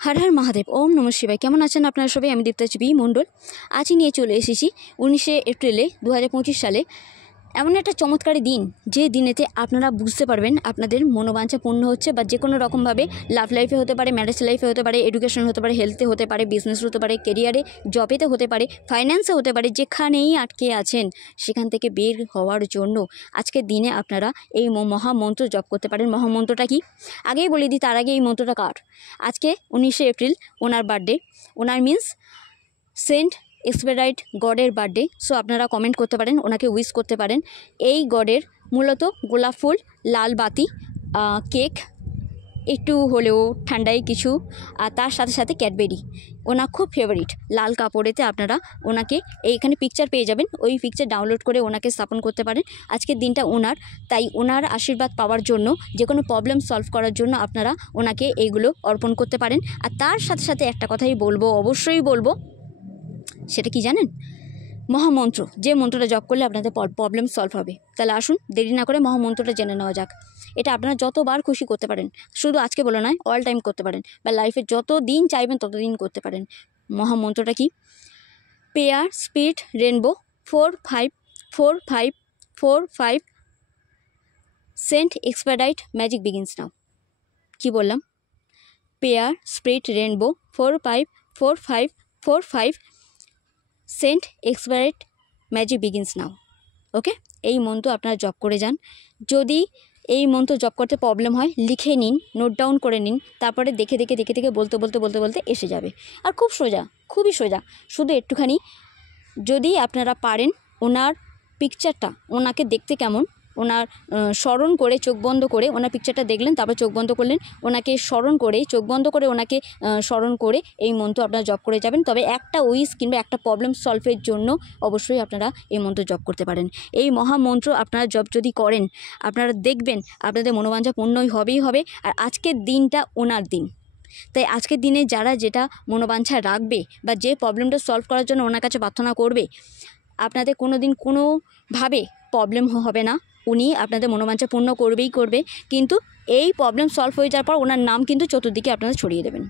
হর হর মহাদেব, ওম নমঃ শিবায়। কেমন আছেন আপনারা সবাই? আমি দীপ্তা বি মণ্ডল। আজই নিয়ে চলে এসেছি 19শে এপ্রিলে 2025 সালে এমন একটা চমৎকারী দিন, যে দিনেতে আপনারা বুঝতে পারবেন আপনাদের মনোবাঞ্ছা পূর্ণ হচ্ছে, বা যে কোনো রকমভাবে লাভ লাইফে হতে পারে, ম্যারেজ লাইফে হতে পারে, এডুকেশন হতে পারে, হেলথে হতে পারে, বিজনেস হতে পারে, কেরিয়ারে, জবেতে হতে পারে, ফাইন্যান্সে হতে পারে। যেখানেই আটকে আছেন সেখান থেকে বের হওয়ার জন্য আজকের দিনে আপনারা এই মহামন্ত্র জপ করতে পারেন। মহামন্ত্রটা কি আগেই বলে দিই, তার আগে এই মন্ত্রটা কার। আজকে 19শে এপ্রিল ওনার বার্থডে, ওনার মিন্স সেন্ট এক্সপেডাইট গডের বার্থডে। সো আপনারা কমেন্ট করতে পারেন, ওনাকে উইশ করতে পারেন। এই গডের মূলত গোলাপ ফুল, লাল বাতি, কেক, একটু হলেও ঠান্ডায় কিছু, আর তার সাথে সাথে ক্যাডবেরি, ওনার খুব ফেভারিট। লাল কাপড়েতে আপনারা ওনাকে এইখানে পিকচার পেয়ে যাবেন, ওই পিকচার ডাউনলোড করে ওনাকে স্থাপন করতে পারেন। আজকের দিনটা ওনার, তাই ওনার আশীর্বাদ পাওয়ার জন্য, যে কোনো প্রবলেম সলভ করার জন্য আপনারা ওনাকে এইগুলো অর্পণ করতে পারেন। আর তার সাথে সাথে একটা কথাই বলবো, অবশ্যই বলবো, সেটা কি জানেন? মহামন্ত্র, যে মন্ত্রটা জপ করলে আপনাদের প্রবলেম সলভ হবে। তাহলে আসুন দেরি না করে মহামন্ত্রটা জেনে নেওয়া যাক। এটা আপনারা যতবার খুশি করতে পারেন, শুধু আজকে বলে নয়, অল টাইম করতে পারেন, বা লাইফে যত দিন চাইবেন তত দিন করতে পারেন। মহামন্ত্রটা কি? Pair speed rainbow 454545 Saint Expedite magic begins now. কি বললাম? Pair speed rainbow 454545 Saint expired magic begins now. Okay, এই মন্ত্র আপনারা জপ করে যান। যদি এই মন্ত্র জপ করতে প্রবলেম হয়, লিখে নিন, নোট ডাউন করে নিন, তারপরে দেখে বলতে এসে যাবে। আর খুব সোজা, খুবই সোজা। শুধু একটুখানি যদি আপনারা পারেন, ওনার পিকচারটা, ওনাকে দেখতে কেমন, ওনার স্মরণ করে, চোখ বন্ধ করে ওনার পিকচারটা দেখলেন, তারপর চোখ বন্ধ করলেন, ওনাকে স্মরণ করে, চোখ বন্ধ করে ওনাকে স্মরণ করে এই মন্ত্র আপনারা জপ করে যাবেন। তবে একটা উইশ কিংবা একটা প্রবলেম সলভের জন্য অবশ্যই আপনারা এই মন্ত্র জপ করতে পারেন। এই মহামন্ত্র আপনারা জপ যদি করেন, আপনারা দেখবেন আপনাদের মনোবাঞ্ছা পূর্ণই হবেই হবে। আর আজকের দিনটা ওনার দিন, তাই আজকের দিনে যারা যেটা মনোবাঞ্ছা রাখবে, বা যে প্রবলেমটা সলভ করার জন্য ওনার কাছে প্রার্থনা করবে, আপনাদের কোনো দিন কোনোভাবে প্রবলেম হবে না। উনি আপনাদের মনোবাঞ্ছা পূর্ণ করবেই করবে। কিন্তু এই প্রবলেম সলভ হয়ে যাওয়ার পর ওনার নাম কিন্তু চতুর্দিকে আপনারা ছড়িয়ে দেবেন।